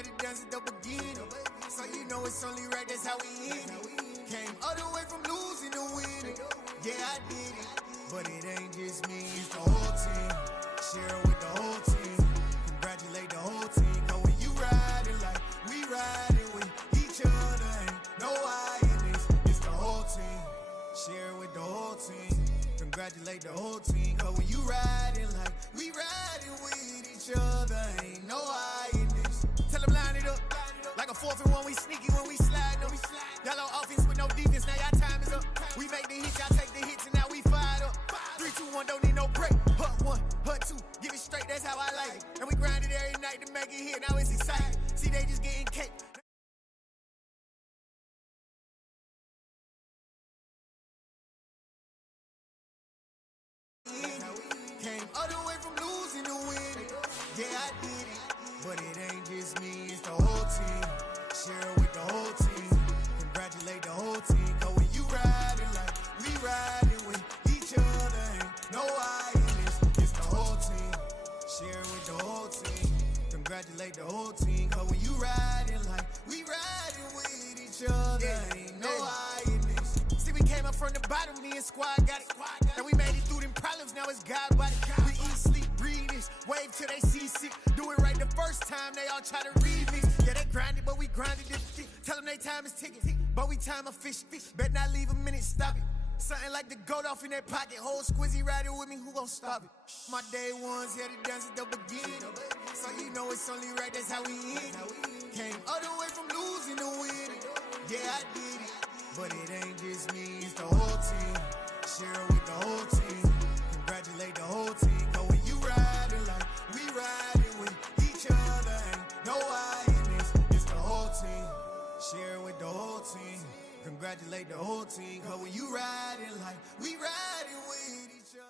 had it done since the beginning. So you know it's only right, that's how we end it. Came all the way from losing to winning. Yeah, I did it, but it ain't just me, it's the whole team. Share it with the whole team. Congratulate the whole team. Cause when you riding like we riding with each other, ain't no I in this, it's the whole team. Share it with the whole team. Congratulate the whole team. Cause when you riding like we riding with each other, ain't no I in this. Tell them line it up. Like a 4th and 1, we sneaky when we slide. No, we slide. Y'all on offense with no defense, now y'all time is up. We make the hits, y'all take the hits, and now we fired up. 3, 2, 1, don't need no break. Hut 1, hut 2, give it straight, that's how I like it. And we grind it every night to make it here, now it's exciting. See, they just getting cake. Came all the way from losing to winning. Yeah, I did it, but it ain't just me, it's the whole team. Share it with the whole team. Congratulate the whole team. Cause when you riding like we riding with each other, ain't no I in this, it's the whole team. Share it with the whole team. Congratulate the whole team. Cause when you riding like we riding with each other, ain't no I in this. See, we came up from the bottom, me and squad got it. And we made it through them problems, now it's God body. We eat, sleep, breathe this, wave till they see sick. Do it right the first time, they all try to remix. Yeah, they grinded, but we grinded this shit. Tell them they time is ticking, but we time a fish. Bet not leave a minute, stop it. Something like the goat off in their pocket. Whole squizzy riding with me, who gon' stop it? My day ones had it done since the beginning. So you know it's only right, that's how we end it. Came all the way from losing to winning. Yeah, I did it, but it ain't just me, it's the whole team. Share it with the whole team. Congratulate the whole team. Cause when you riding like we riding with each other, ain't no I in this, it's the whole team. Share it with the whole team. Congratulate the whole team. Cause when you riding like we riding with each other.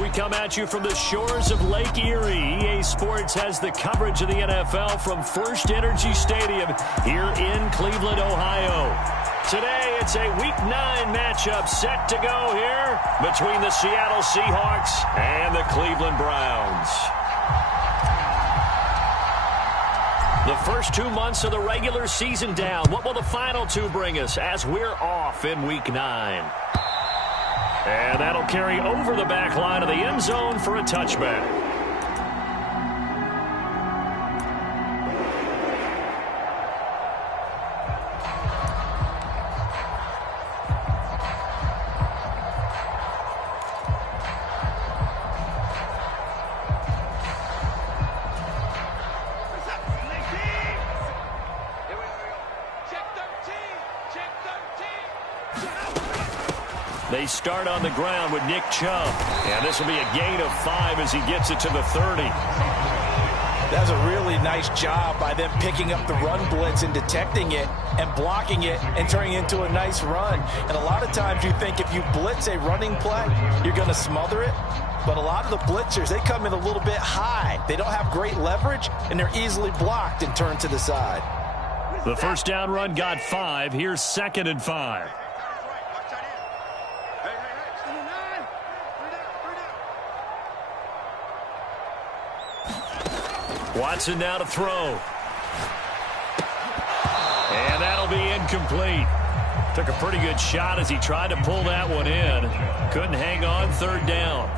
We come at you from the shores of Lake Erie. EA Sports has the coverage of the NFL from First Energy Stadium here in Cleveland, Ohio. Today, it's a Week 9 matchup set to go here between the Seattle Seahawks and the Cleveland Browns. The first 2 months of the regular season down. What will the final 2 bring us as we're off in Week 9? And that'll carry over the back line of the end zone for a touchback. They start on the ground with Nick Chubb. And this will be a gain of 5 as he gets it to the 30. That was a really nice job by them picking up the run blitz and detecting it and blocking it and turning it into a nice run. And a lot of times you think if you blitz a running play, you're going to smother it. But a lot of the blitzers, they come in a little bit high. They don't have great leverage, and they're easily blocked and turned to the side. The first down run got 5. Here's 2nd and 5. Watson now to throw. And that'll be incomplete. Took a pretty good shot as he tried to pull that one in. Couldn't hang on, 3rd down.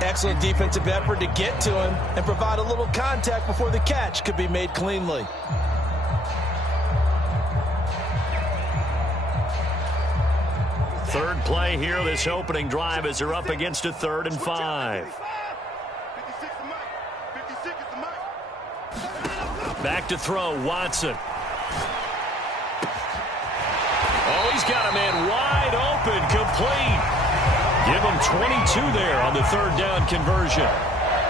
Excellent defensive effort to get to him and provide a little contact before the catch could be made cleanly. Third play here, this opening drive as they're up against a 3rd and 5. Back to throw, Watson. Oh, he's got a man wide open, complete. Give him 22 there on the 3rd down conversion.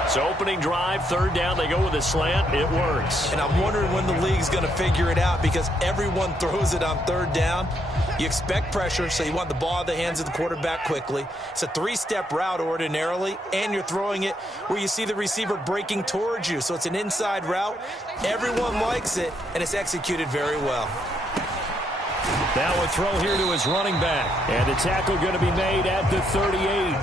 So opening drive, 3rd down, they go with a slant. It works. And I'm wondering when the league's going to figure it out because everyone throws it on 3rd down. You expect pressure, so you want the ball in the hands of the quarterback quickly. It's a 3-step route ordinarily, and you're throwing it where you see the receiver breaking towards you. So it's an inside route. Everyone likes it, and it's executed very well. Now a throw here to his running back. And the tackle going to be made at the 38.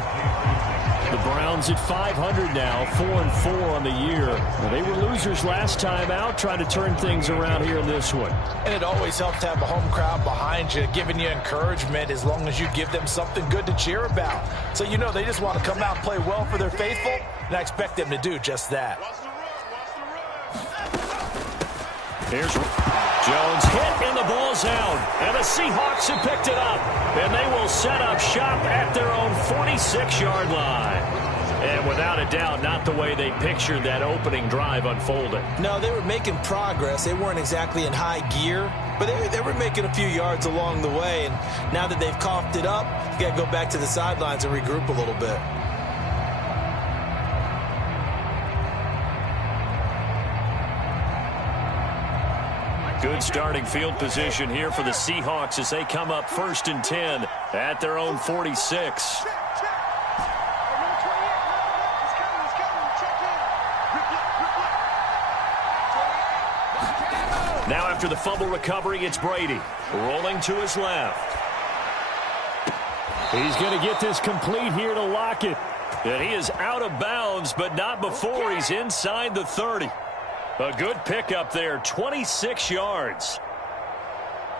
The Browns at 500 now, 4-4 on the year. Well, they were losers last time out, trying to turn things around here in this one. And it always helps to have a home crowd behind you, giving you encouragement as long as you give them something good to cheer about. So you know they just want to come out and play well for their faithful, and I expect them to do just that. Here's Jones hit, and the ball's out. And the Seahawks have picked it up. And they will set up shop at their own 46-yard line. And without a doubt, not the way they pictured that opening drive unfolding. No, they were making progress. They weren't exactly in high gear, but they were making a few yards along the way. And now that they've coughed it up, you got to go back to the sidelines and regroup a little bit. Good starting field position here for the Seahawks as they come up 1st and 10 at their own 46. Now after the fumble recovery, it's Brady rolling to his left. He's going to get this complete here to Lockett. And he is out of bounds, but not before he's inside the 30. A good pickup there, 26 yards.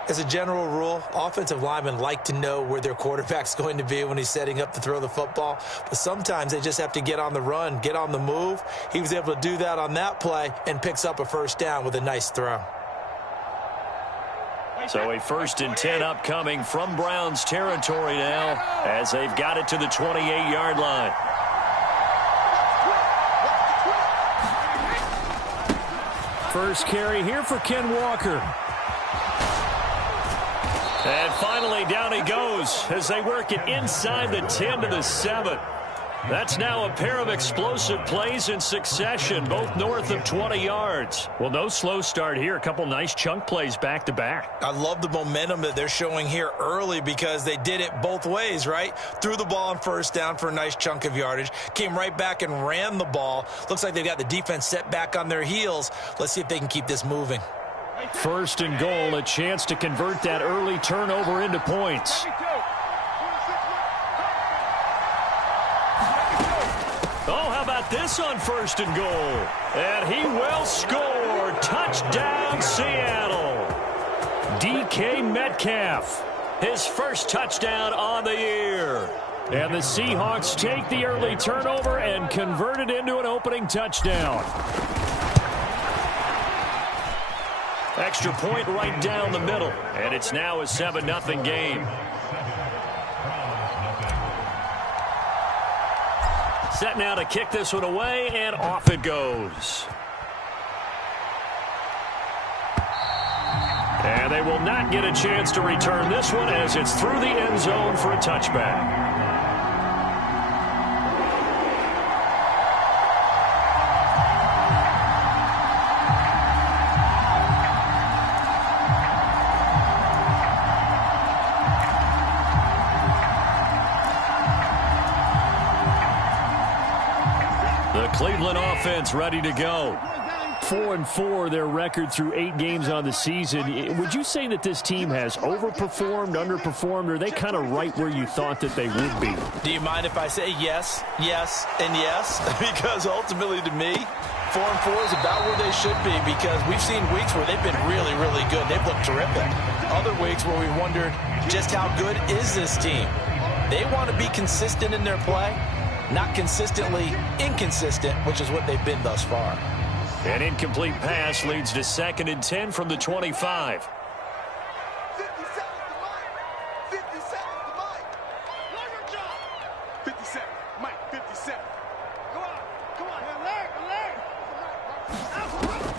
As a general rule, offensive linemen like to know where their quarterback's going to be when he's setting up to throw the football. But sometimes they just have to get on the run, get on the move. He was able to do that on that play and picks up a first down with a nice throw. So a 1st and 10 upcoming from Browns territory now as they've got it to the 28-yard line. First carry here for Ken Walker. And finally down he goes as they work it inside the 10 to the 7. That's now a pair of explosive plays in succession, both north of 20 yards. Well, no slow start here. A couple nice chunk plays back-to-back. I love the momentum that they're showing here early because they did it both ways, right? Threw the ball on first down for a nice chunk of yardage, came right back and ran the ball. Looks like they've got the defense set back on their heels. Let's see if they can keep this moving. 1st and goal, a chance to convert that early turnover into points. Oh, how about this on 1st and goal? And he will score. Touchdown, Seattle. DK Metcalf, his first touchdown on the year. And the Seahawks take the early turnover and convert it into an opening touchdown. Extra point right down the middle. And it's now a 7-0 game. Set now to kick this one away, and off it goes. And they will not get a chance to return this one as it's through the end zone for a touchback. Cleveland offense ready to go. 4-4 their record through 8 games on the season. Would you say that this team has overperformed, underperformed, or are they kind of right where you thought that they would be? Do you mind if I say yes, yes, and yes? Because ultimately to me, 4-4 is about where they should be because we've seen weeks where they've been really, really good. They've looked terrific. Other weeks where we wondered just how good is this team? They want to be consistent in their play. Not consistently inconsistent, which is what they've been thus far. An incomplete pass leads to 2nd and 10 from the 25. 57, Mike, 57. Come on, alert.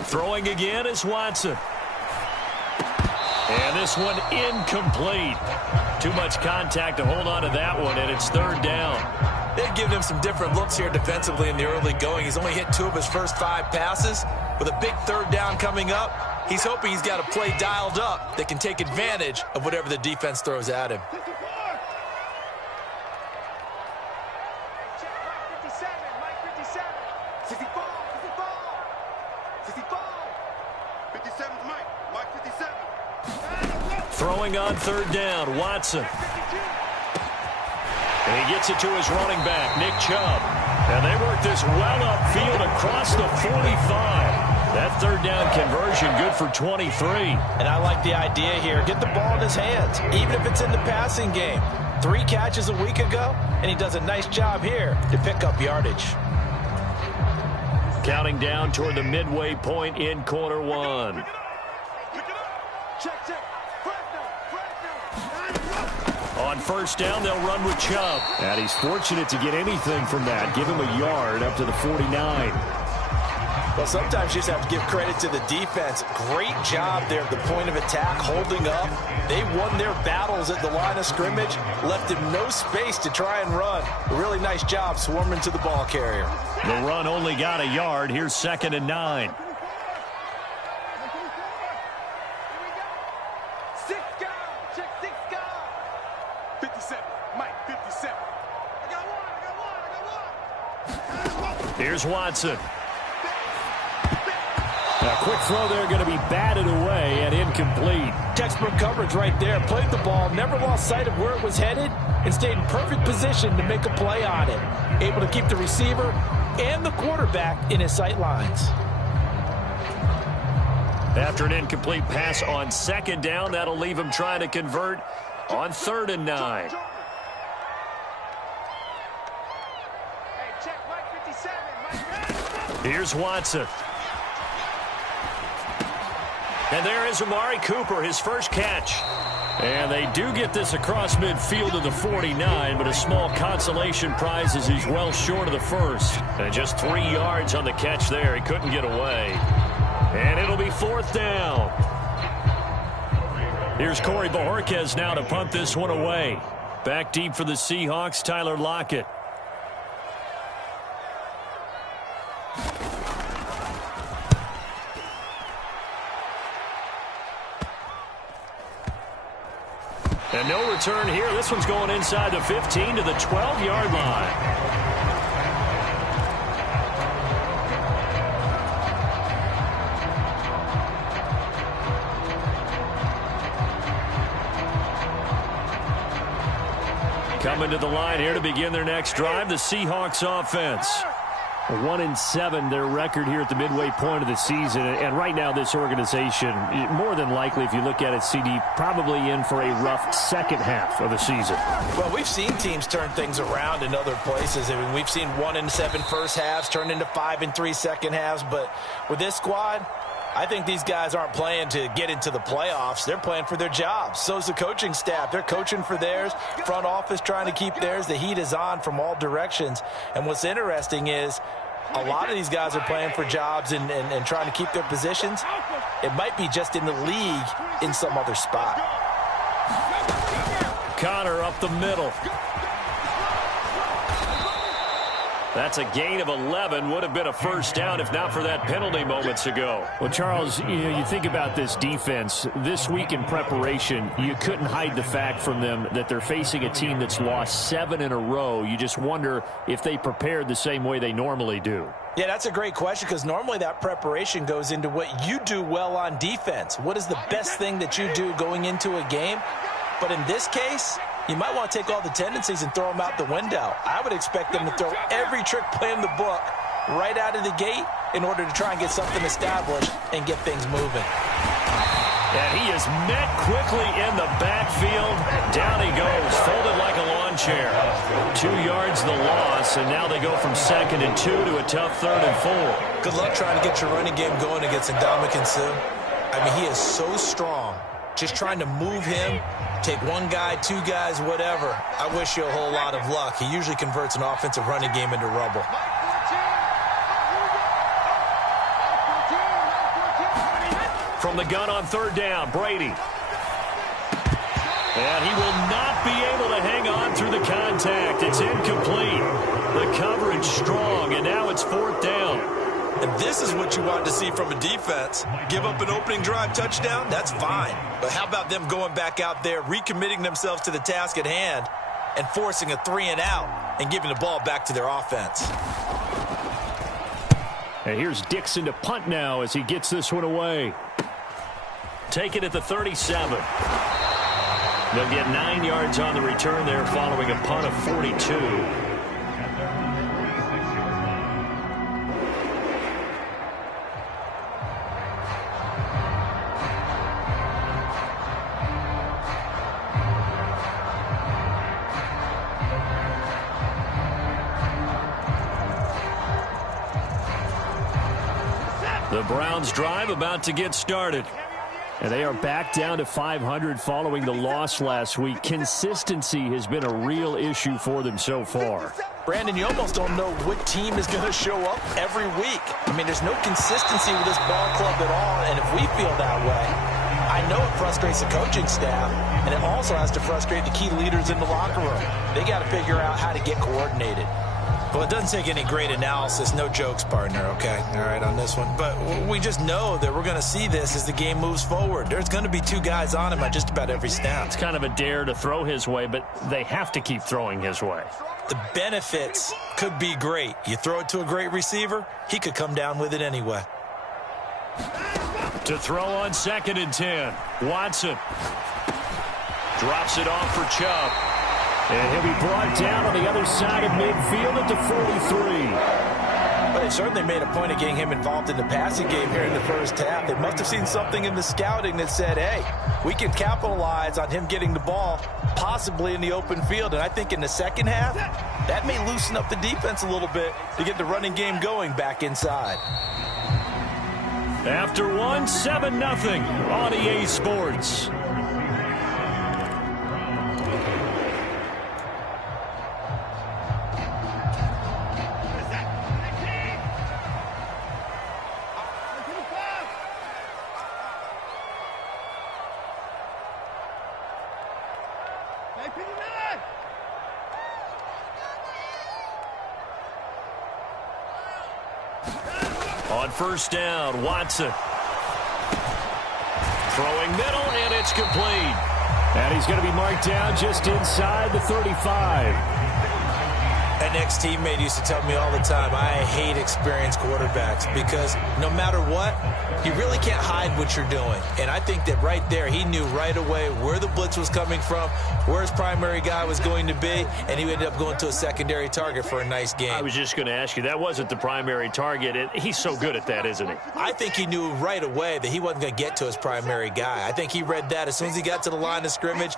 Throwing again is Watson. And this one incomplete. Too much contact to hold on to that one, and it's 3rd down. They've given him some different looks here defensively in the early going. He's only hit 2 of his first 5 passes. With a big 3rd down coming up, he's hoping he's got a play dialed up that can take advantage of whatever the defense throws at him. 57, Mike, 57. 64, 57, Mike, 57. Throwing on 3rd down, Watson. And he gets it to his running back, Nick Chubb. And they work this well upfield across the 45. That third down conversion good for 23. And I like the idea here. Get the ball in his hands, even if it's in the passing game. 3 catches a week ago, and he does a nice job here to pick up yardage. Counting down toward the midway point in quarter 1. On first down, they'll run with Chubb. And he's fortunate to get anything from that. Give him a yard up to the 49. Well, sometimes you just have to give credit to the defense. Great job there at the point of attack, holding up. They won their battles at the line of scrimmage, left him no space to try and run. A really nice job swarming to the ball carrier. The run only got a yard. Here's 2nd and 9. Here's Watson. A quick throw there, going to be batted away and incomplete. Textbook coverage right there. Played the ball, never lost sight of where it was headed, and stayed in perfect position to make a play on it. Able to keep the receiver and the quarterback in his sight lines. After an incomplete pass on 2nd down, that'll leave him trying to convert on 3rd and 9. Here's Watson. And there is Amari Cooper, his first catch. And they do get this across midfield to the 49, but a small consolation prize as he's well short of the first. And just 3 yards on the catch there. He couldn't get away. And it'll be 4th down. Here's Corey Bojorquez now to punt this one away. Back deep for the Seahawks, Tyler Lockett. And no return here. This one's going inside the 15 to the 12-yard line. Coming to the line here to begin their next drive, the Seahawks offense. 1-7 their record here at the midway point of the season. And right now this organization, more than likely if you look at it, CD, probably in for a rough second half of the season. Well, we've seen teams turn things around in other places. I mean, we've seen 1-7 first halves turn into 5-3 second halves. But with this squad, I think these guys aren't playing to get into the playoffs. They're playing for their jobs. So's the coaching staff. They're coaching for theirs. Front office trying to keep theirs. The heat is on from all directions. And what's interesting is a lot of these guys are playing for jobs and trying to keep their positions. It might be just in the league in some other spot. Connor up the middle. That's a gain of 11. Would have been a first down if not for that penalty moments ago. Well, Charles, you think about this defense. This week in preparation, you couldn't hide the fact from them that they're facing a team that's lost 7 in a row. You just wonder if they prepared the same way they normally do. Yeah, that's a great question because normally that preparation goes into what you do well on defense. What is the best thing that you do going into a game? But in this case, you might want to take all the tendencies and throw them out the window. I would expect them to throw every trick play in the book right out of the gate in order to try and get something established and get things moving. And he is met quickly in the backfield. Down he goes, folded like a lawn chair. 2 yards the loss, and now they go from 2nd and 2 to a tough 3rd and 4. Good luck trying to get your running game going against Ndamukong Suh. I mean, he is so strong. Just trying to move him, take one guy, 2 guys, whatever. I wish you a whole lot of luck. He usually converts an offensive running game into rubble. From the gun on 3rd down, Brady. And he will not be able to hang on through the contact. It's incomplete. The coverage strong, and now it's 4th down. And this is what you want to see from a defense. Give up an opening drive touchdown, that's fine. But how about them going back out there, recommitting themselves to the task at hand, and forcing a 3-and-out and giving the ball back to their offense. And here's Dixon to punt now as he gets this one away. Take it at the 37. They'll get 9 yards on the return there following a punt of 42. The Browns drive about to get started. And they are back down to 500 following the loss last week. Consistency has been a real issue for them so far. Brandon, you almost don't know what team is going to show up every week. I mean, there's no consistency with this ball club at all, and if we feel that way, I know it frustrates the coaching staff, and it also has to frustrate the key leaders in the locker room. They got to figure out how to get coordinated. Well, it doesn't take any great analysis. No jokes, partner, okay? All right, on this one. But we just know that we're going to see this as the game moves forward. There's going to be 2 guys on him at just about every snap. It's kind of a dare to throw his way, but they have to keep throwing his way. The benefits could be great. You throw it to a great receiver, he could come down with it anyway. To throw on 2nd and 10. Watson drops it off for Chubb. And he'll be brought down on the other side of midfield at the 43. But they certainly made a point of getting him involved in the passing game here in the first half. They must have seen something in the scouting that said, hey, we can capitalize on him getting the ball, possibly in the open field. And I think in the second half, that may loosen up the defense a little bit to get the running game going back inside. After 1, 7-0 on EA Sports. On first down, Watson. Throwing middle, and it's complete. And he's going to be marked down just inside the 35. An ex-teammate used to tell me all the time, I hate experienced quarterbacks because no matter what, you really can't hide what you're doing. And I think that right there, he knew right away where the blitz was coming from, where his primary guy was going to be, and he ended up going to a secondary target for a nice game. I was just going to ask you, that wasn't the primary target. He's so good at that, isn't he? I think he knew right away that he wasn't going to get to his primary guy. I think he read that as soon as he got to the line of scrimmage,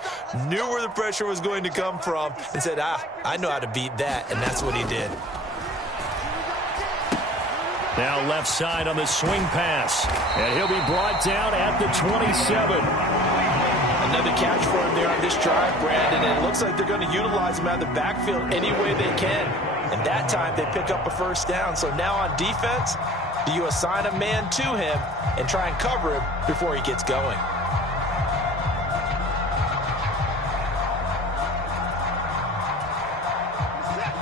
knew where the pressure was going to come from, and said, I know how to beat that, and that's what he did. Now left side on the swing pass, and he'll be brought down at the 27. Another catch for him there on this drive, Brandon, and it looks like they're going to utilize him out of the backfield any way they can. And that time they pick up a first down. So now on defense, do you assign a man to him and try and cover him before he gets going?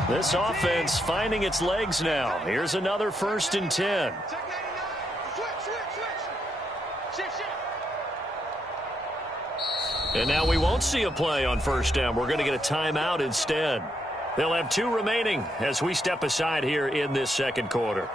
This offense finding its legs now. Here's another 1st and 10. And now we won't see a play on first down. We're going to get a timeout instead. They'll have 2 remaining as we step aside here in this second quarter.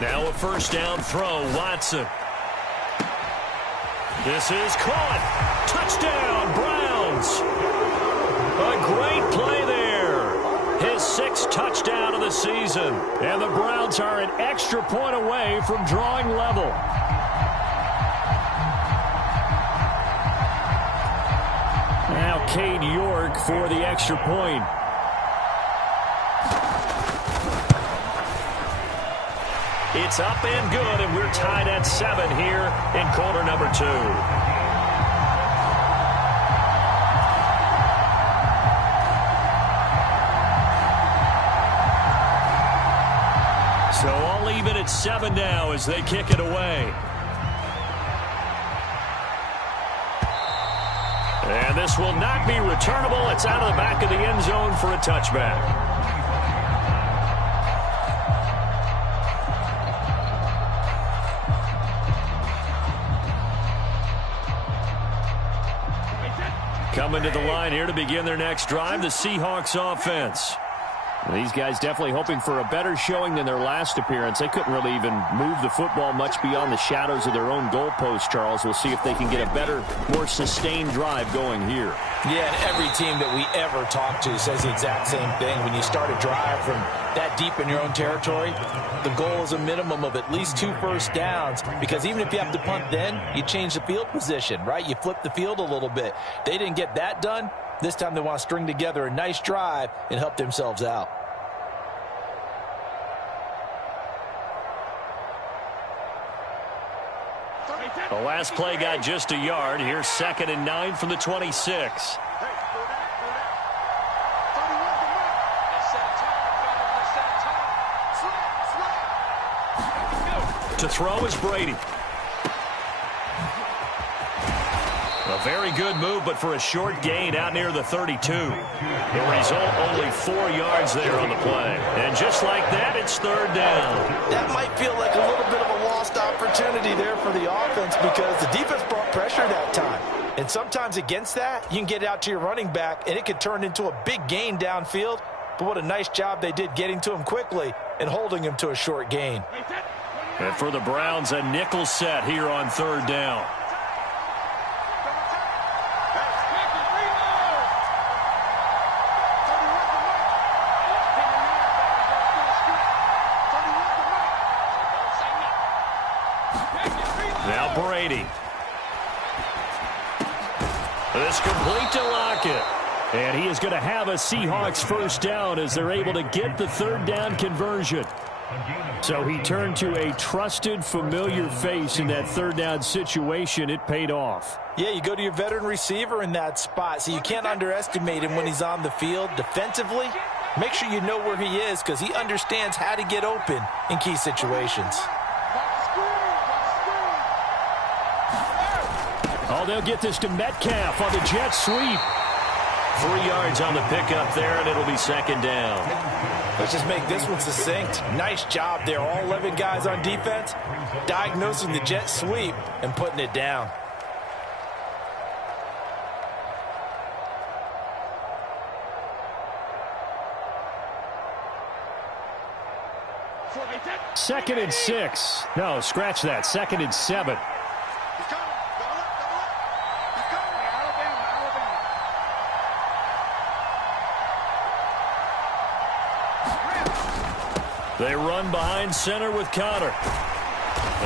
Now a first down throw, Watson. This is caught. Touchdown, Browns. A great play there. His 6th touchdown of the season. And the Browns are an extra point away from drawing level. Now Cade York for the extra point. It's up and good, and we're tied at 7 here in quarter number 2. So all even at 7 now as they kick it away. And this will not be returnable. It's out of the back of the end zone for a touchback. Coming to the line here to begin their next drive, the Seahawks offense. These guys definitely hoping for a better showing than their last appearance. They couldn't really even move the football much beyond the shadows of their own goalpost, Charles. We'll see if they can get a better, more sustained drive going here. Yeah, and every team that we ever talk to says the exact same thing. When you start a drive from that deep in your own territory, the goal is a minimum of at least 2 first downs, because even if you have to punt then, you change the field position, right? You flip the field a little bit. They didn't get that done. This time they want to string together a nice drive and help themselves out. The last play got just a yard. Here's 2nd and 9 from the 26. To throw is Brady. A very good move, but for a short gain out near the 32. The result, only 4 yards there on the play. And just like that, it's 3rd down. That might feel like a little bit of a lost opportunity there for the offense, because the defense brought pressure that time. And sometimes against that, you can get out to your running back, and it could turn into a big gain downfield. But what a nice job they did getting to him quickly and holding him to a short gain. And for the Browns, a nickel set here on 3rd down. Now Brady. This complete to Lockett. And he is going to have a Seahawks first down as they're able to get the 3rd down conversion. So he turned to a trusted, familiar face in that 3rd down situation. It paid off. Yeah, you go to your veteran receiver in that spot, so you can't underestimate him when he's on the field defensively. Make sure you know where he is, because he understands how to get open in key situations. Oh, they'll get this to Metcalf on the jet sweep. 3 yards on the pickup there, and it'll be 2nd down. Let's just make this one succinct. Nice job there. All 11 guys on defense diagnosing the jet sweep and putting it down. Second and 6. No, scratch that. 2nd and 7. They run behind center with Connor.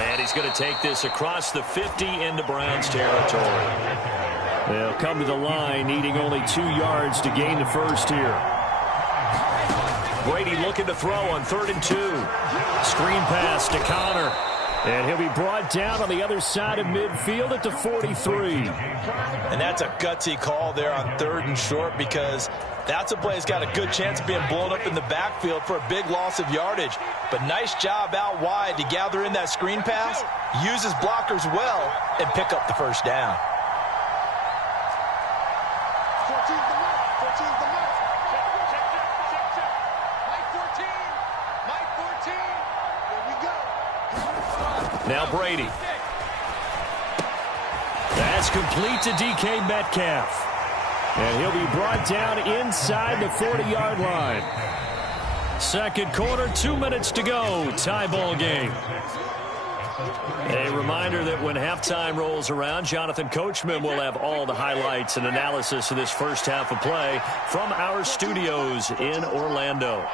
And he's going to take this across the 50 into Browns territory. They'll come to the line, needing only 2 yards to gain the first here. Brady looking to throw on 3rd and 2. Screen pass to Connor. And he'll be brought down on the other side of midfield at the 43. And that's a gutsy call there on 3rd and short, because that's a play that's got a good chance of being blown up in the backfield for a big loss of yardage. But nice job out wide to gather in that screen pass, use his blockers well, and pick up the first down. 14's the mark. 14's the mark. Mike 14. Here we go. Now Brady. That's complete to DK Metcalf. And he'll be brought down inside the 40-yard line. Second quarter, 2 minutes to go. Tie ball game. A reminder that when halftime rolls around, Jonathan Coachman will have all the highlights and analysis of this first half of play from our studios in Orlando.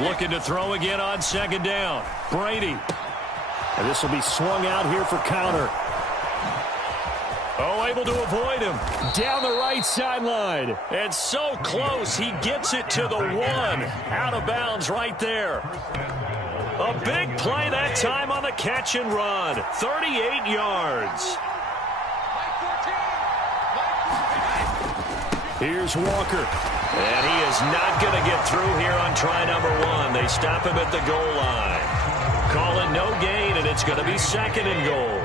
Looking to throw again on 2nd down. Brady. And this will be swung out here for Connor. Oh, able to avoid him. Down the right sideline. And so close, he gets it to the 1. Out of bounds right there. A big play that time on the catch and run. 38 yards. Here's Walker. And he is not going to get through here on try number 1. They stop him at the goal line. Call it no gain, and it's going to be 2nd and goal.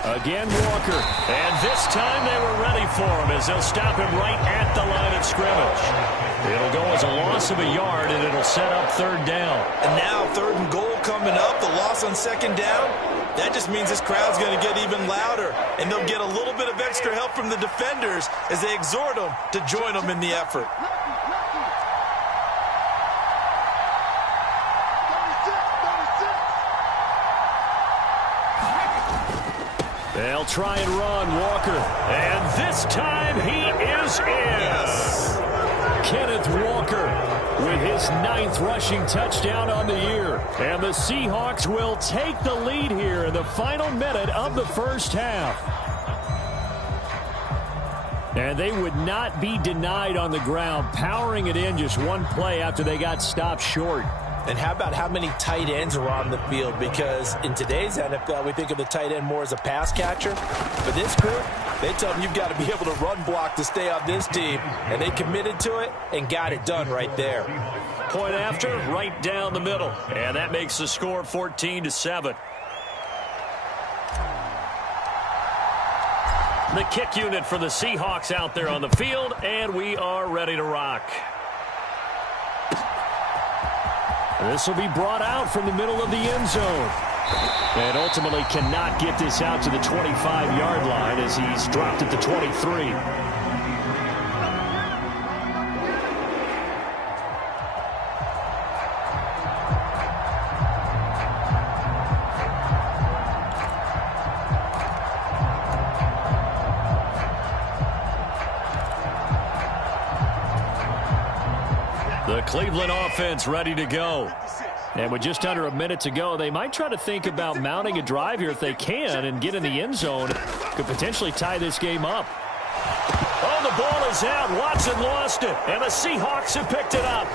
Again, Walker. And this time they were ready for him as they'll stop him right at the line of scrimmage. It'll go as a loss of a yard, and it'll set up third down. And now 3rd and goal coming up, the loss on 2nd down. That just means this crowd's going to get even louder, and they'll get a little bit of extra help from the defenders as they exhort them to join them in the effort. They'll try and run, Walker. And this time he is in. Yes. Kenneth Walker with his 9th rushing touchdown on the year. And the Seahawks will take the lead here in the final minute of the first half. And they would not be denied on the ground, powering it in just one play after they got stopped short. And how about how many tight ends are on the field? Because in today's NFL, we think of the tight end more as a pass catcher. For this group, they tell them you've got to be able to run block to stay on this team. And they committed to it and got it done right there. Point after, right down the middle. And that makes the score 14-7. The kick unit for the Seahawks out there on the field, and we are ready to rock. This will be brought out from the middle of the end zone. And ultimately cannot get this out to the 25-yard line as he's dropped at the 23. The Cleveland offense ready to go. And with just under a minute to go, they might try to think about mounting a drive here if they can and get in the end zone. Could potentially tie this game up. Oh, the ball is out. Watson lost it. And the Seahawks have picked it up.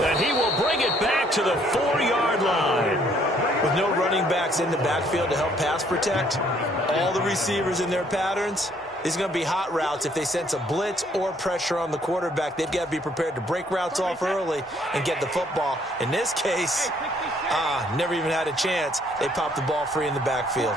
And he will bring it back to the 4-yard line. With no running backs in the backfield to help pass protect, all the receivers in their patterns, it's going to be hot routes. If they sense a blitz or pressure on the quarterback, they've got to be prepared to break routes off early and get the football. In this case, never even had a chance. They popped the ball free in the backfield.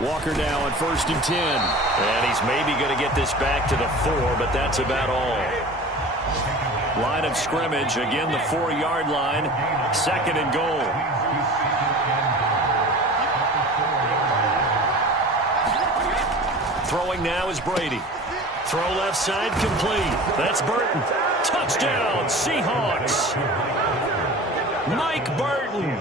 Walker now on 1st and 10. And he's maybe going to get this back to the 4, but that's about all. Line of scrimmage, again the 4-yard line. 2nd and goal. Throwing now is Brady. Throw left side complete. That's Burton. Touchdown, Seahawks. Mike Burton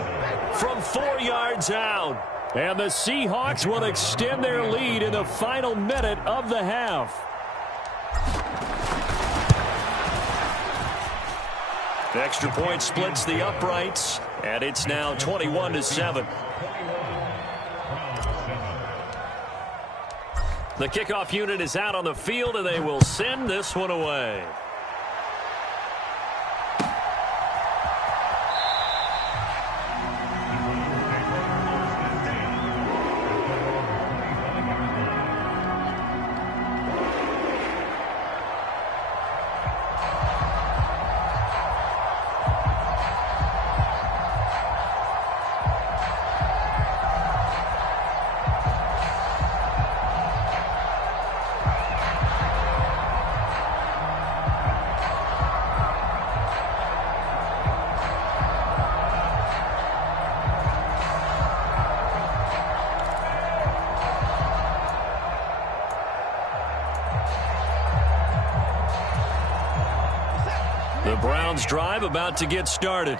from 4 yards out. And the Seahawks will extend their lead in the final minute of the half. The extra point splits the uprights, and it's now 21-7. The kickoff unit is out on the field, and they will send this one away. The Browns drive about to get started.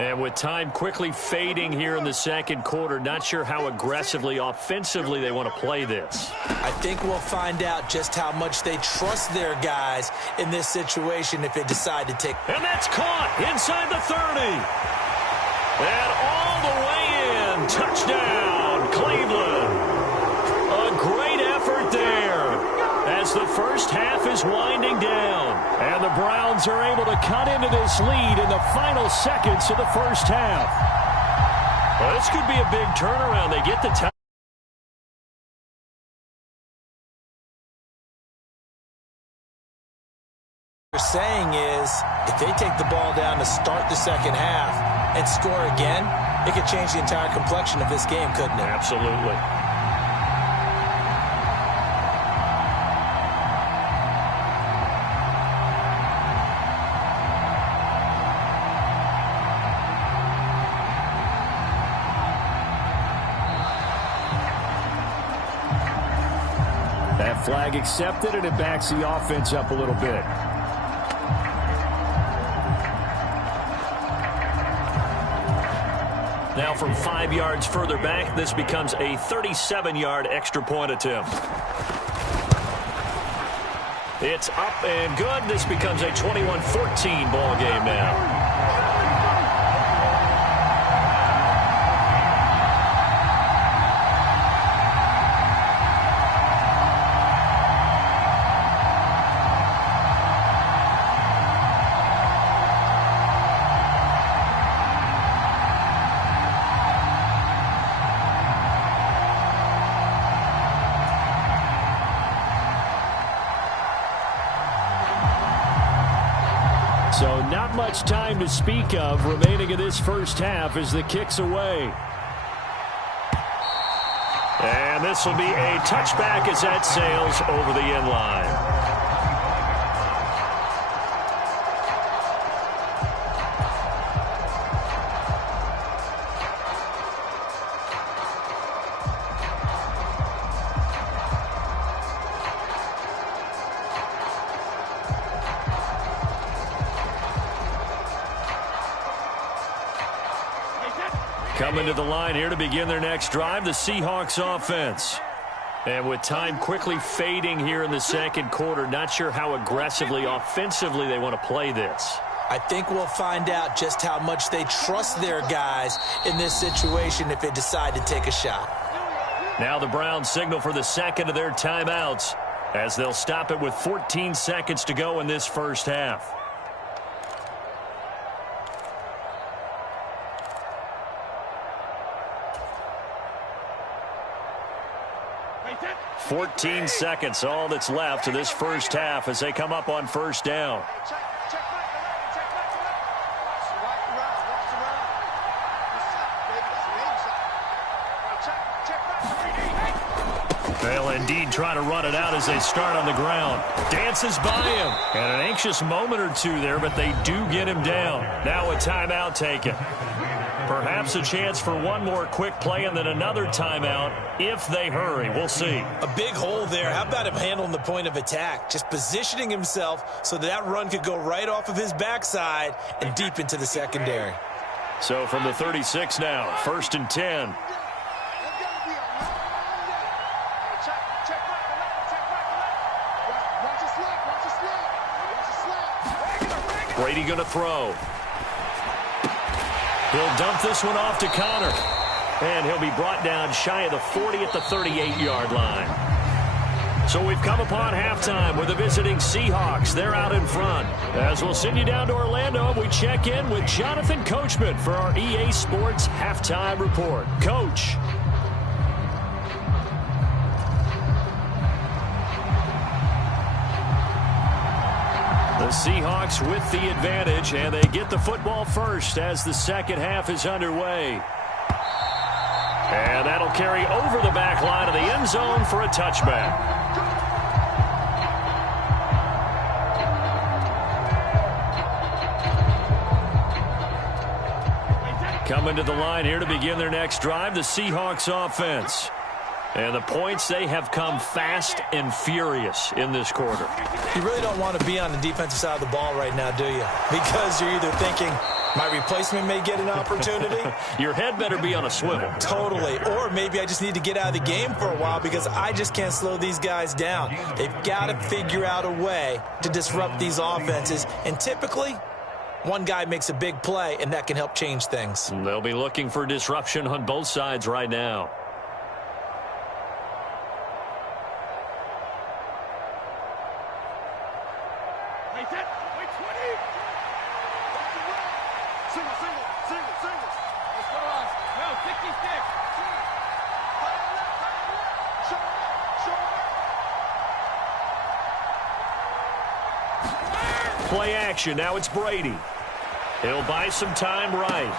And with time quickly fading here in the second quarter, not sure how aggressively, offensively they want to play this. I think we'll find out just how much they trust their guys in this situation if they decide to take. And that's caught inside the 30. And all the way in. Touchdown, Cleveland. A great effort there as the first half is winding down. And the Browns are able to cut into this lead in the final seconds of the first half. Well, this could be a big turnaround. They get the time. is if they take the ball down to start the second half and score again, it could change the entire complexion of this game, couldn't it? Absolutely. That flag accepted, and it backs the offense up a little bit. Now from 5 yards further back, this becomes a 37-yard extra point attempt. It's up and good. This becomes a 21-14 ball game now. So not much time to speak of remaining in this first half as the kick's away. And this will be a touchback as that sails over the end line. Coming to the line here to begin their next drive, the Seahawks offense. And with time quickly fading here in the second quarter, not sure how aggressively, offensively they want to play this. I think we'll find out just how much they trust their guys in this situation if they decide to take a shot. Now the Browns signal for the second of their timeouts as they'll stop it with 14 seconds to go in this first half. 14 seconds, all that's left of this first half as they come up on first down. They'll indeed try to run it out as they start on the ground. Dances by him. And an anxious moment or two there, but they do get him down. Now a timeout taken. Perhaps a chance for one more quick play and then another timeout if they hurry. We'll see. A big hole there. How about him handling the point of attack? Just positioning himself so that run could go right off of his backside and deep into the secondary. So from the 36 now, 1st and 10. Brady going to throw. He'll dump this one off to Connor. And he'll be brought down shy of the 40 at the 38-yard line. So we've come upon halftime with the visiting Seahawks. They're out in front. As we'll send you down to Orlando, we check in with Jonathan Coachman for our EA Sports Halftime Report. Coach. The Seahawks with the advantage, and they get the football first as the second half is underway. And that'll carry over the back line of the end zone for a touchback. Coming to the line here to begin their next drive, the Seahawks offense. And the points, they have come fast and furious in this quarter. You really don't want to be on the defensive side of the ball right now, do you? Because you're either thinking, my replacement may get an opportunity. Your head better be on a swivel. Totally. Or maybe I just need to get out of the game for a while because I just can't slow these guys down. They've got to figure out a way to disrupt these offenses. And typically, one guy makes a big play, and that can help change things. They'll be looking for disruption on both sides right now. Play action. Now it's Brady. He'll buy some time right.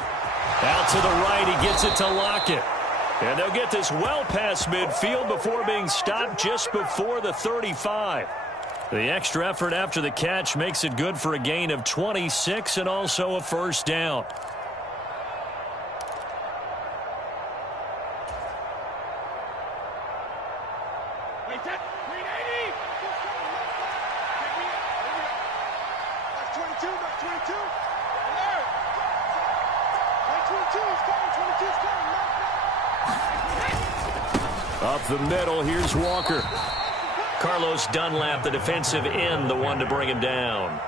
Out to the right. He gets it to Lockett. And they'll get this well past midfield before being stopped just before the 35. The extra effort after the catch makes it good for a gain of 26 and also a first down. Up the middle, here's Walker. Carlos Dunlap, the defensive end, the one to bring him down.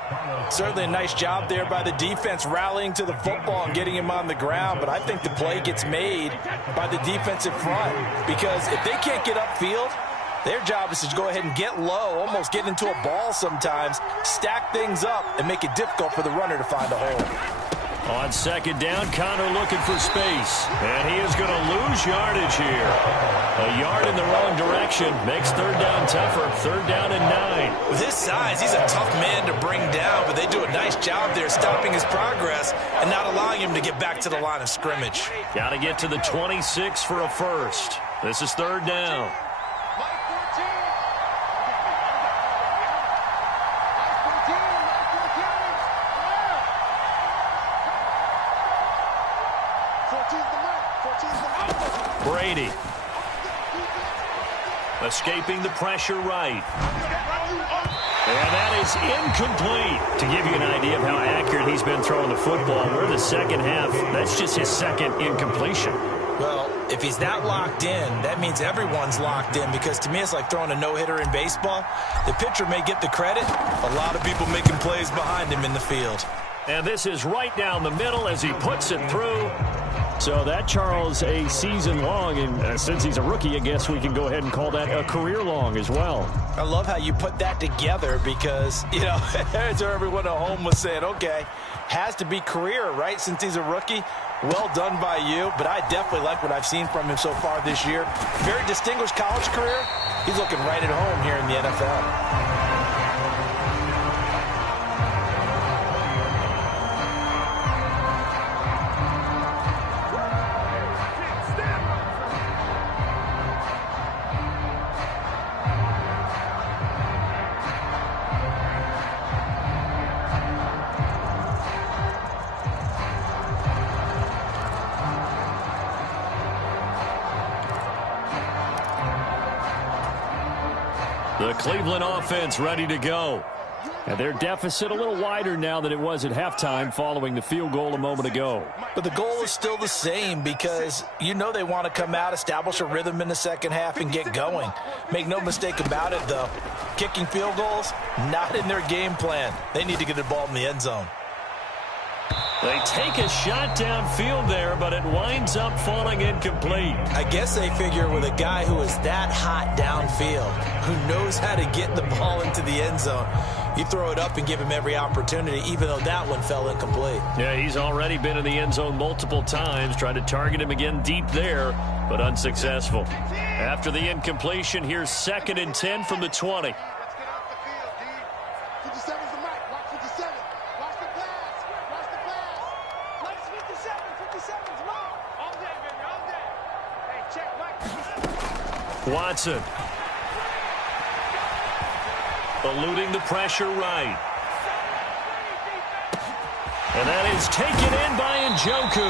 Certainly a nice job there by the defense rallying to the football and getting him on the ground, but I think the play gets made by the defensive front because if they can't get upfield, their job is to go ahead and get low, almost get into a ball sometimes, stack things up, and make it difficult for the runner to find a hole. On second down, Connor looking for space. And he is going to lose yardage here. A yard in the wrong direction makes third down tougher. Third down and 9. With his size, he's a tough man to bring down, but they do a nice job there stopping his progress and not allowing him to get back to the line of scrimmage. Got to get to the 26 for a first. This is third down. Brady. Escaping the pressure right. And that is incomplete. To give you an idea of how accurate he's been throwing the football, we're in the second half. That's just his second incompletion. Well, if he's that locked in, that means everyone's locked in because to me it's like throwing a no-hitter in baseball. The pitcher may get the credit. A lot of people making plays behind him in the field. And this is right down the middle as he puts it through. So that, Charles, a season long, and since he's a rookie, I guess we can go ahead and call that a career long as well. I love how you put that together because, you know, as everyone at home was saying, okay, has to be career, right, since he's a rookie. Well done by you, but I definitely like what I've seen from him so far this year. Very distinguished college career. He's looking right at home here in the NFL. The Cleveland offense ready to go. And their deficit a little wider now than it was at halftime following the field goal a moment ago. But the goal is still the same because you know they want to come out, establish a rhythm in the second half, and get going. Make no mistake about it, though. Kicking field goals, not in their game plan. They need to get the ball in the end zone. They take a shot downfield there, but it winds up falling incomplete. I guess they figure with a guy who is that hot downfield, who knows how to get the ball into the end zone, you throw it up and give him every opportunity, even though that one fell incomplete. Yeah, he's already been in the end zone multiple times, tried to target him again deep there, but unsuccessful. After the incompletion, here's 2nd and 10 from the 20. Watson. Eluding the pressure right. And that is taken in by Njoku.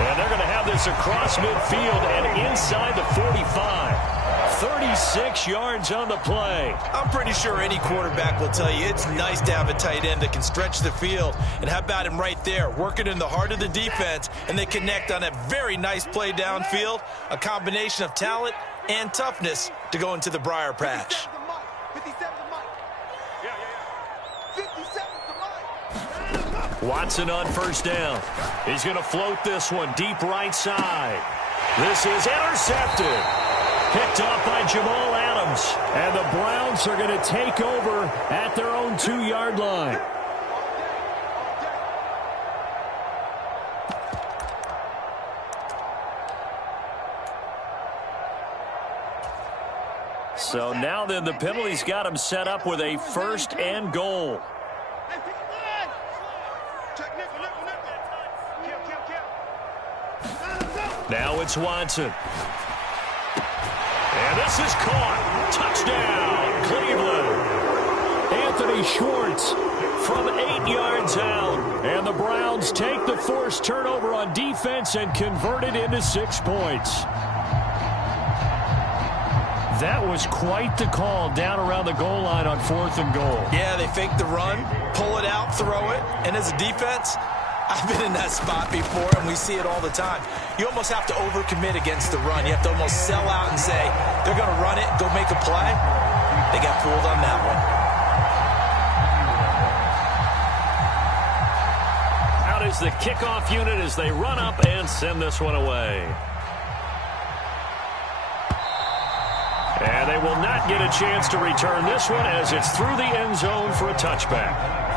And they're going to have this across midfield and inside the 45. 36 yards on the play. I'm pretty sure any quarterback will tell you it's nice to have a tight end that can stretch the field. And how about him right there, working in the heart of the defense, and they connect on a very nice play downfield, a combination of talent and toughness to go into the briar patch. Watson on first down. He's going to float this one deep right side. This is intercepted. Picked off by Jamal Adams. And the Browns are going to take over at their own 2-yard line. So now then the penalty's got him set up with a 1st and goal. Now it's Watson. And this is caught. Touchdown, Cleveland. Anthony Schwartz from 8 yards out. And the Browns take the forced turnover on defense and convert it into 6 points. That was quite the call down around the goal line on 4th and goal. Yeah, they fake the run, pull it out, throw it. And as a defense, I've been in that spot before, and we see it all the time. You almost have to overcommit against the run. You have to almost sell out and say, they're going to run it, go make a play. They got fooled on that one. Out is the kickoff unit as they run up and send this one away. And they will not get a chance to return this one as it's through the end zone for a touchback.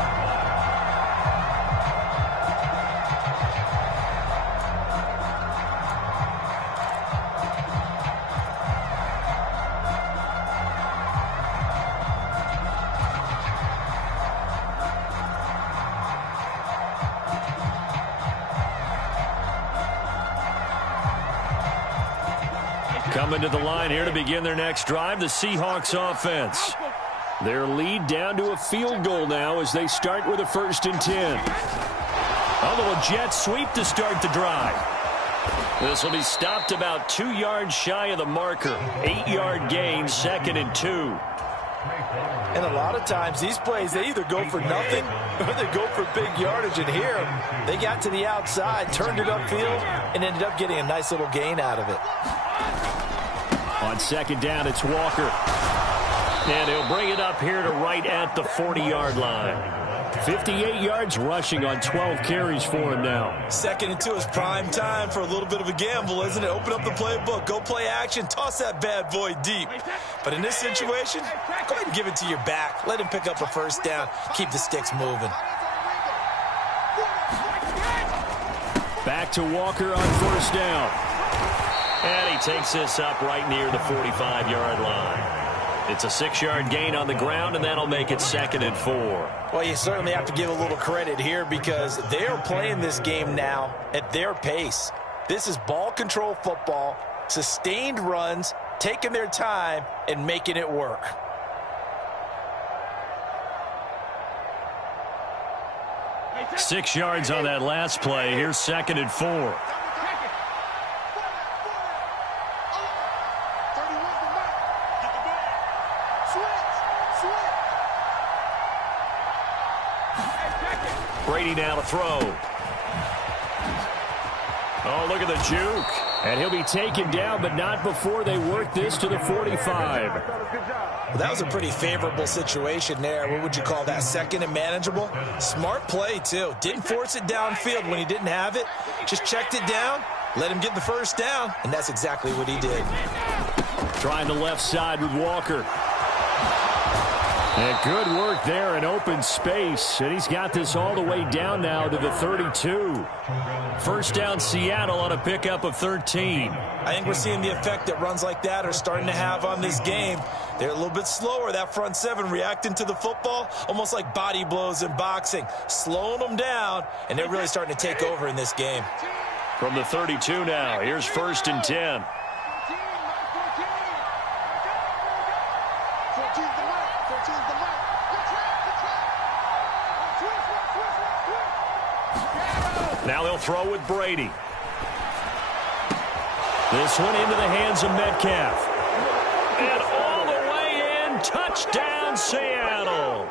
Coming to the line here to begin their next drive, the Seahawks offense. Their lead down to a field goal now as they start with a 1st and 10. A little jet sweep to start the drive. This will be stopped about 2 yards shy of the marker. 8-yard gain, 2nd and 2. And a lot of times these plays, they either go for nothing or they go for big yardage. And here, they got to the outside, turned it upfield, and ended up getting a nice little gain out of it. On 2nd down, it's Walker. And he'll bring it up here to right at the 40-yard line. 58 yards rushing on 12 carries for him now. 2nd and 2 is prime time for a little bit of a gamble, isn't it? Open up the playbook, go play action, toss that bad boy deep. But in this situation, go ahead and give it to your back. Let him pick up a 1st down. Keep the sticks moving. Back to Walker on 1st down. And he takes this up right near the 45-yard line. It's a 6-yard gain on the ground, and that'll make it 2nd and 4. Well, you certainly have to give a little credit here because they are playing this game now at their pace. This is ball control football, sustained runs, taking their time, and making it work. Six yards on that last play. Here's 2nd and 4. Brady now to throw. Oh, look at the juke. And he'll be taken down, but not before they work this to the 45. Well, that was a pretty favorable situation there. What would you call that? 2nd and manageable? Smart play, too. Didn't force it downfield when he didn't have it. Just checked it down, let him get the 1st down, and that's exactly what he did. Trying the left side with Walker. And good work there in open space. And he's got this all the way down now to the 32. 1st down Seattle on a pickup of 13. I think we're seeing the effect that runs like that are starting to have on this game. They're a little bit slower, that front 7, reacting to the football, almost like body blows in boxing, slowing them down, and they're really starting to take over in this game. From the 32 now, here's 1st and 10. Now they'll throw with Brady. This one into the hands of Metcalf. And all the way in, touchdown Seattle.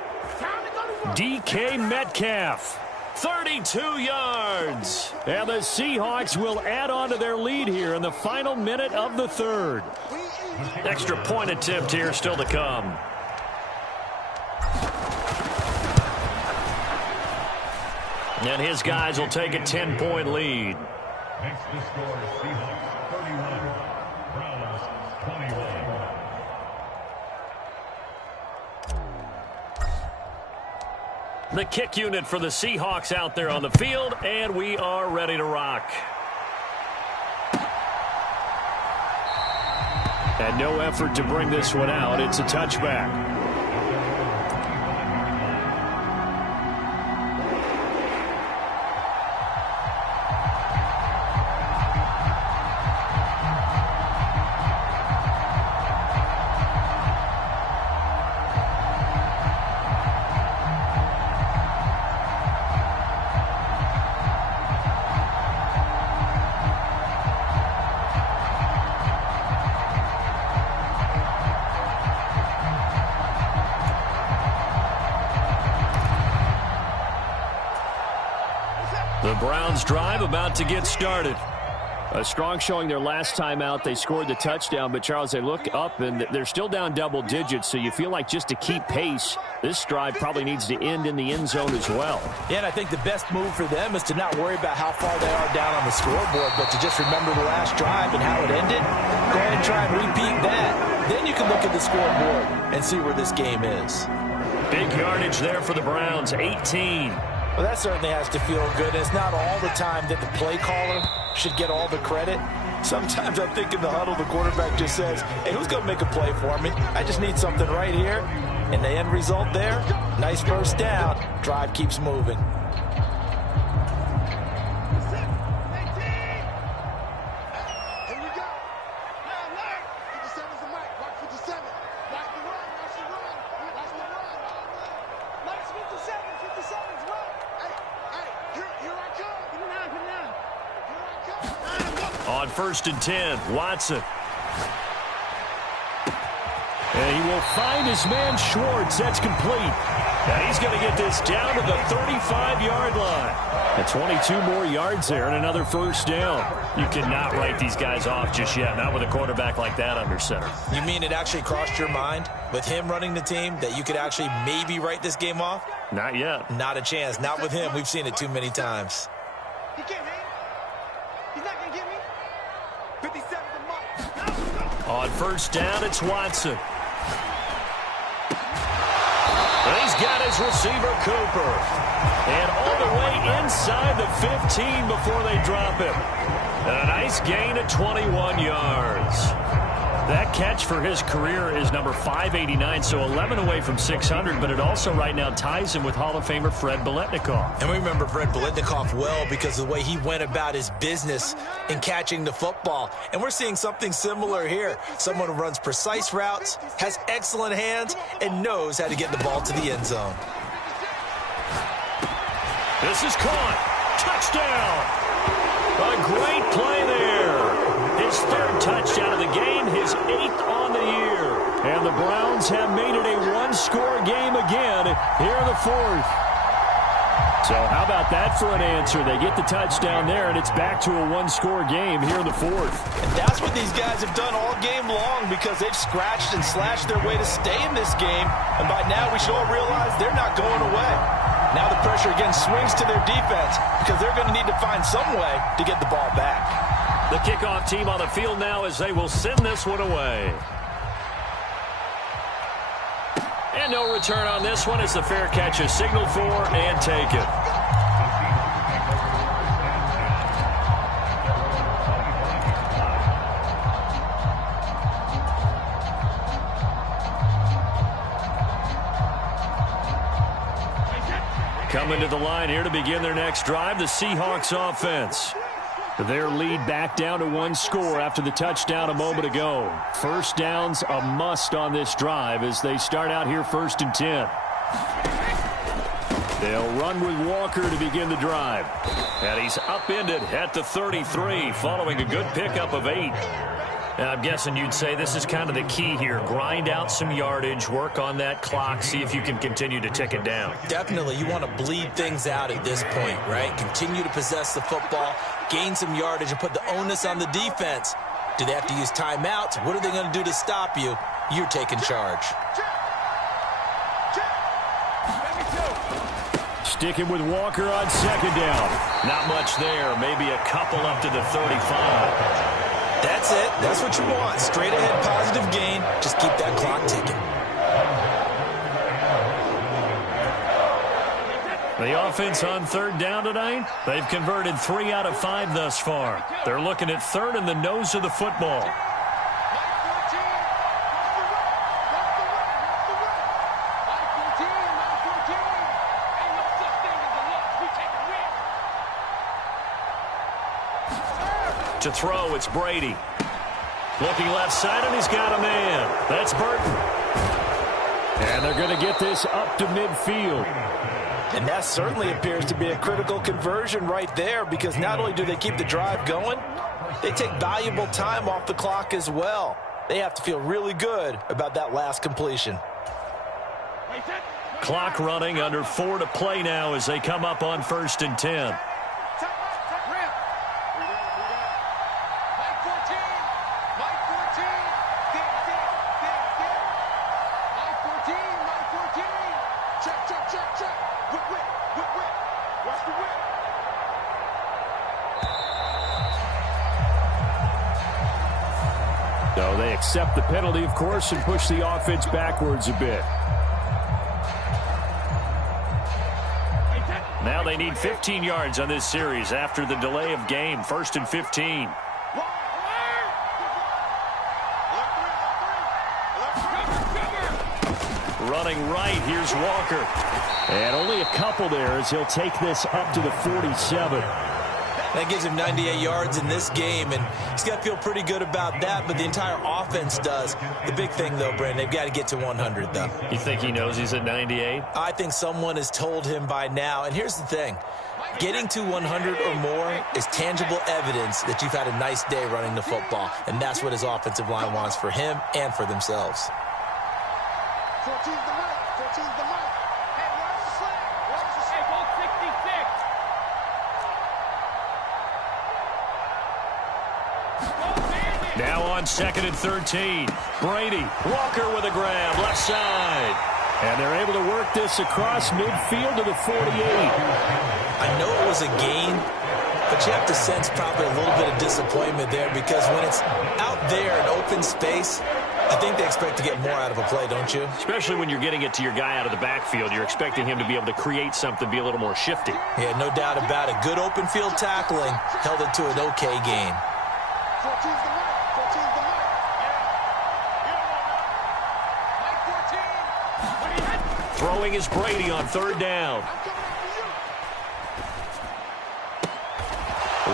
DK Metcalf, 32 yards. And the Seahawks will add on to their lead here in the final minute of the 3rd. Extra point attempt here still to come. And his guys will take a 10-point lead. Next to score, Seahawks 31, Browns 21. The kick unit for the Seahawks out there on the field, and we are ready to rock. And no effort to bring this one out. It's a touchback. Browns drive about to get started. A strong showing their last time out. They scored the touchdown, but, Charles, they look up, and they're still down double digits, so you feel like just to keep pace, this drive probably needs to end in the end zone as well. Yeah, and I think the best move for them is to not worry about how far they are down on the scoreboard, but to just remember the last drive and how it ended. Go ahead and try and repeat that. Then you can look at the scoreboard and see where this game is. Big yardage there for the Browns, 18. Well, that certainly has to feel good. It's not all the time that the play caller should get all the credit. Sometimes I think in the huddle, the quarterback just says, hey, who's going to make a play for me? I just need something right here. And the end result there, nice first down. Drive keeps moving. On 1st and 10, Watson. And he will find his man Schwartz. That's complete. And he's going to get this down to the 35-yard line. And 22 more yards there and another first down. You cannot write these guys off just yet, not with a quarterback like that under center. You mean it actually crossed your mind with him running the team that you could actually maybe write this game off? Not yet. Not a chance. Not with him. We've seen it too many times. He can't hang. He's not going to get me. 57 the mark. On 1st down, it's Watson. And he's got his receiver, Cooper. And all the way inside the 15 before they drop him. And a nice gain of 21 yards. That catch for his career is number 589, so 11 away from 600, but it also right now ties him with Hall of Famer Fred Biletnikoff. And we remember Fred Biletnikoff well because of the way he went about his business in catching the football. And we're seeing something similar here. Someone who runs precise routes, has excellent hands, and knows how to get the ball to the end zone. This is caught. Touchdown. A great play there. His 3rd touchdown of the game, his 8th on the year. And the Browns have made it a one-score game again here in the 4th. So how about that for an answer? They get the touchdown there, and it's back to a one-score game here in the 4th. And that's what these guys have done all game long because they've scratched and slashed their way to stay in this game. And by now we should all realize they're not going away. Now the pressure again swings to their defense because they're going to need to find some way to get the ball back. The kickoff team on the field now as they will send this one away. And no return on this one as the fair catch is signaled for and taken. Coming to the line here to begin their next drive, the Seahawks offense. Their lead back down to one score after the touchdown a moment ago. First down's a must on this drive as they start out here 1st and 10. They'll run with Walker to begin the drive. And he's upended at the 33 following a good pickup of 8. And I'm guessing you'd say this is kind of the key here. Grind out some yardage, work on that clock, see if you can continue to tick it down. Definitely. You want to bleed things out at this point, right? Continue to possess the football, gain some yardage, and put the onus on the defense. Do they have to use timeouts? What are they going to do to stop you? You're taking charge. Sticking with Walker on 2nd down. Not much there. Maybe a couple up to the 35. That's it. That's what you want. Straight ahead positive gain. Just keep that clock ticking. The offense on 3rd down tonight, they've converted 3 out of 5 thus far. They're looking at 3rd in the nose of the football. To throw, it's Brady. Looking left side, and he's got a man. That's Burton. And they're going to get this up to midfield. And that certainly appears to be a critical conversion right there because not only do they keep the drive going, they take valuable time off the clock as well. They have to feel really good about that last completion. Clock running under 4 to play now as they come up on 1st and 10. No, they accept the penalty, of course, and push the offense backwards a bit. Now they need 15 yards on this series after the delay of game. 1st and 15. Running right, here's Walker. And only a couple there as he'll take this up to the 47. That gives him 98 yards in this game, and he's got to feel pretty good about that, but the entire offense does. The big thing, though, Brandon, they've got to get to 100, though. You think he knows he's at 98? I think someone has told him by now, and here's the thing. Getting to 100 or more is tangible evidence that you've had a nice day running the football, and that's what his offensive line wants for him and for themselves. 14's the mic. 14's the mic. Hey, where's the slack? Where's the slack? Hey, 66. Now on 2nd and 13. Brady, Walker with a grab, left side. And they're able to work this across midfield to the 48. I know it was a gain, but you have to sense probably a little bit of disappointment there because when it's out there in open space, I think they expect to get more out of a play, don't you? Especially when you're getting it to your guy out of the backfield. You're expecting him to be able to create something, be a little more shifty. Yeah, no doubt about it. Good open field tackling held it to an okay gain. 14's the mic. 14's the mic. Throwing is Brady on 3rd down.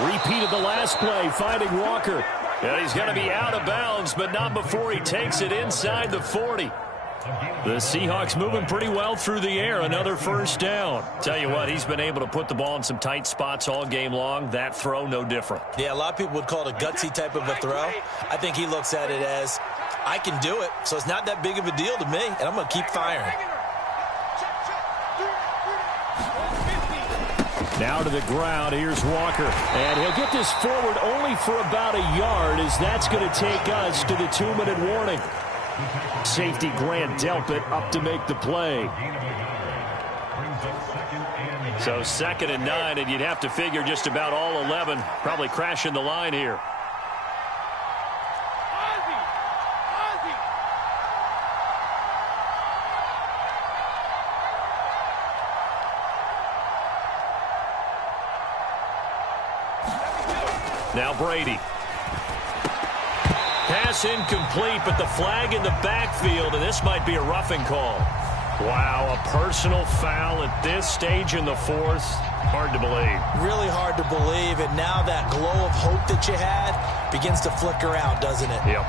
Repeat of the last play, finding Walker. And he's going to be out of bounds, but not before he takes it inside the 40. The Seahawks moving pretty well through the air. Another 1st down. Tell you what, he's been able to put the ball in some tight spots all game long. That throw, no different. Yeah, a lot of people would call it a gutsy type of a throw. I think he looks at it as, I can do it, so it's not that big of a deal to me, and I'm going to keep firing. Now to the ground, here's Walker. And he'll get this forward only for about a yard, as that's going to take us to the 2-minute warning. Safety Grant Delpit up to make the play. So 2nd and 9, and you'd have to figure just about all 11 probably crashing the line here. Now Brady. Pass incomplete, but the flag in the backfield, and this might be a roughing call. Wow, a personal foul at this stage in the 4th. Hard to believe. Really hard to believe, and now that glow of hope that you had begins to flicker out, doesn't it? Yep.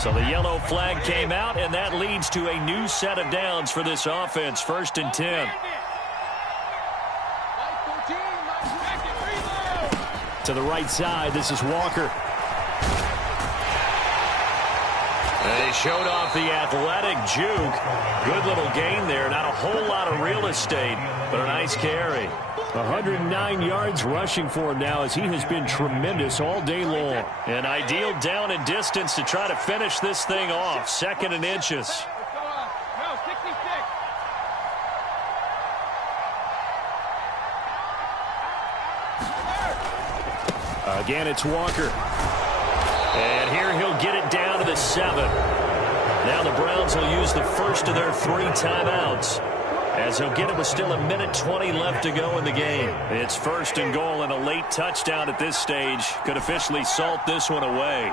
So the yellow flag came out, and that leads to a new set of downs for this offense. 1st and 10. To the right side, this is Walker. They showed off the athletic juke. Good little gain there. Not a whole lot of real estate, but a nice carry. 109 yards rushing for him now, as he has been tremendous all day long. An ideal down and distance to try to finish this thing off. 2nd and inches. Again, it's Walker. And here he'll get it down to the 7. Now the Browns will use the first of their 3 timeouts, as he'll get it with still 1:20 left to go in the game. It's 1st and goal, and a late touchdown at this stage could officially salt this one away.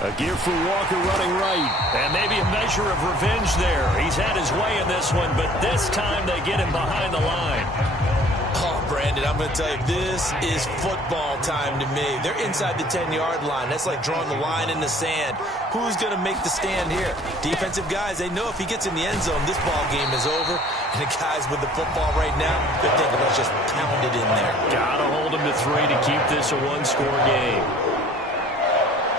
A give for Walker running right. And maybe a measure of revenge there. He's had his way in this one, but this time they get him behind the line. Oh, Brandon, I'm going to tell you, this is football time to me. They're inside the 10-yard line. That's like drawing the line in the sand. Who's going to make the stand here? Defensive guys, they know if he gets in the end zone, this ball game is over. And the guys with the football right now, they're thinking, let's just pound it in there. Gotta hold him to 3 to keep this a one-score game.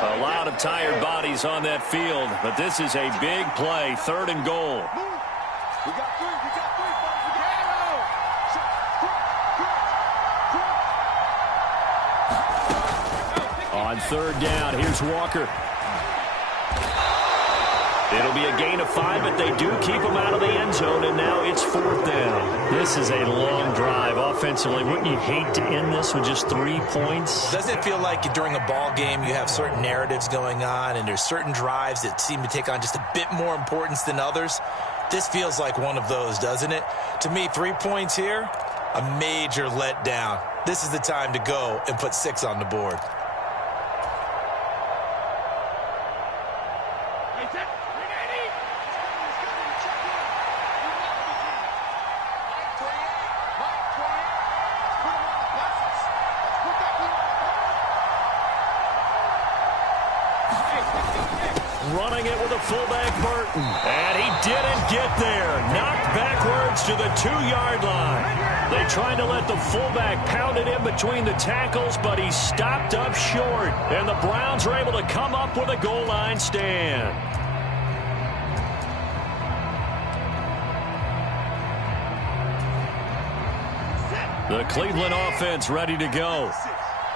A lot of tired bodies on that field, but this is a big play. 3rd and goal. We got 3. We got 3. On 3rd down, here's Walker. It'll be a gain of 5, but they do keep him out of the end zone, and now it's 4th down. This is a long drive offensively. Wouldn't you hate to end this with just 3 points? Doesn't it feel like during a ball game you have certain narratives going on and there's certain drives that seem to take on just a bit more importance than others? This feels like one of those, doesn't it? To me, 3 points here, a major letdown. This is the time to go and put 6 on the board. Running it with a fullback, Burton. And he didn't get there. Knocked backwards to the 2-yard line. They tried to let the fullback pound it in between the tackles, but he stopped up short. And the Browns are able to come up with a goal line stand. The Cleveland offense ready to go.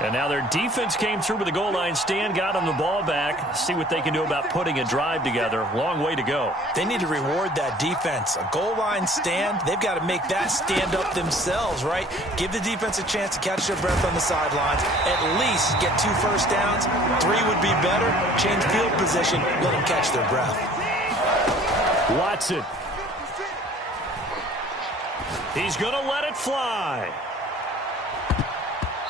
And now their defense came through with the goal line stand, got them the ball back. See what they can do about putting a drive together. Long way to go. They need to reward that defense. A goal line stand, they've got to make that stand up themselves, right? Give the defense a chance to catch their breath on the sidelines. At least get 2 first downs. 3 would be better. Change field position. Let them catch their breath. Watson. He's going to let it fly.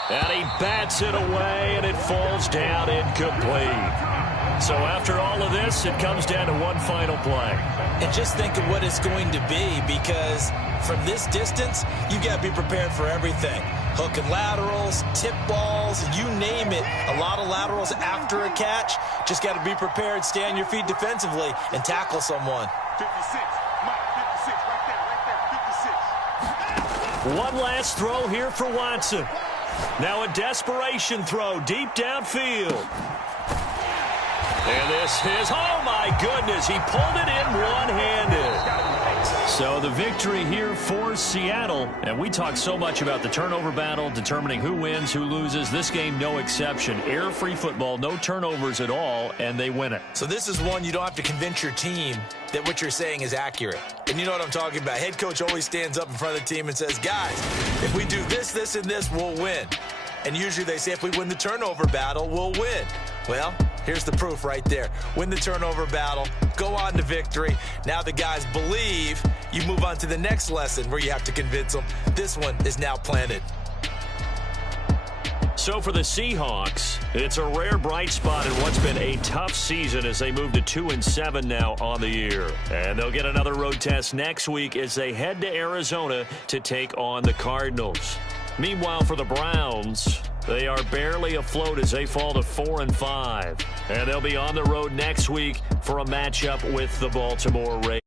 And he bats it away, and it falls down incomplete. So after all of this, it comes down to one final play. And just think of what it's going to be, because from this distance, you got to be prepared for everything. Hook and laterals, tip balls, you name it. A lot of laterals after a catch. Just got to be prepared, stay on your feet defensively, and tackle someone. 56. Mike, 56. Right there, 56. One last throw here for Watson. Now a desperation throw deep downfield. And this is, oh my goodness, he pulled it in one-handed. So the victory here for Seattle. And we talk so much about the turnover battle, determining who wins, who loses. This game, no exception. Error-free football, no turnovers at all, and they win it. So this is one you don't have to convince your team that what you're saying is accurate. And you know what I'm talking about. Head coach always stands up in front of the team and says, guys, if we do this, this, and this, we'll win. And usually they say if we win the turnover battle, we'll win. Well, here's the proof right there. Win the turnover battle, go on to victory. Now the guys believe. You move on to the next lesson where you have to convince them. This one is now planted. So for the Seahawks, it's a rare bright spot in what's been a tough season as they move to 2-7 now on the year. And they'll get another road test next week as they head to Arizona to take on the Cardinals. Meanwhile, for the Browns, they are barely afloat as they fall to 4-5. And they'll be on the road next week for a matchup with the Baltimore Ravens.